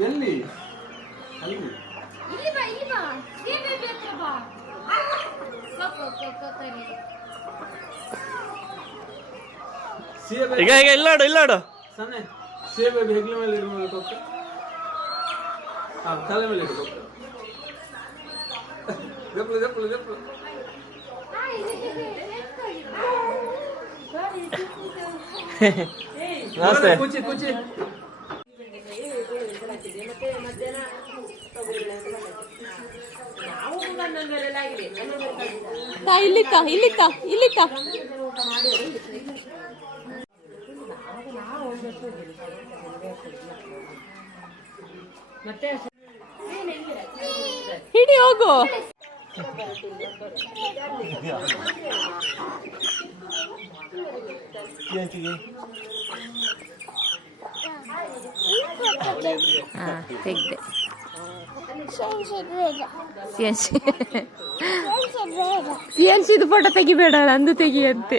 ಎಲ್ಲಿ ಅಲ್ಲಿ ಇಲ್ಲಿ ಬಾ ಇಲ್ಲಿ ಬಾ ಸೇಬೆ ಹತ್ರ ಬಾ ಕರಿ ಸೇಬೆ ಈಗ ಈಗ ಇಲ್ಲಾಡು ಸನ್ನೆ ಸೇಬೆ ಹೆಗ್ಲ ಮೇಲೆ ಇಡಬೇಕು ಕೊಕ್ಕ ತಲೆ ಮೇಲೆ ಇಡು ಕೊಕ್ಕ ಗಪ್ಪಲು ನಮಸ್ತೆ ಕುಚಿ ಇಲ್ಲಿಕ್ಕ ಹಿಡಿ ಹೋಗು ತೆಗ್ದೆ ಸಿಎನ್ಸಿದು ಫೋಟೋ ತೆಗಿಬೇಡ ನಂದು ತೆಗಿಯಂತೆ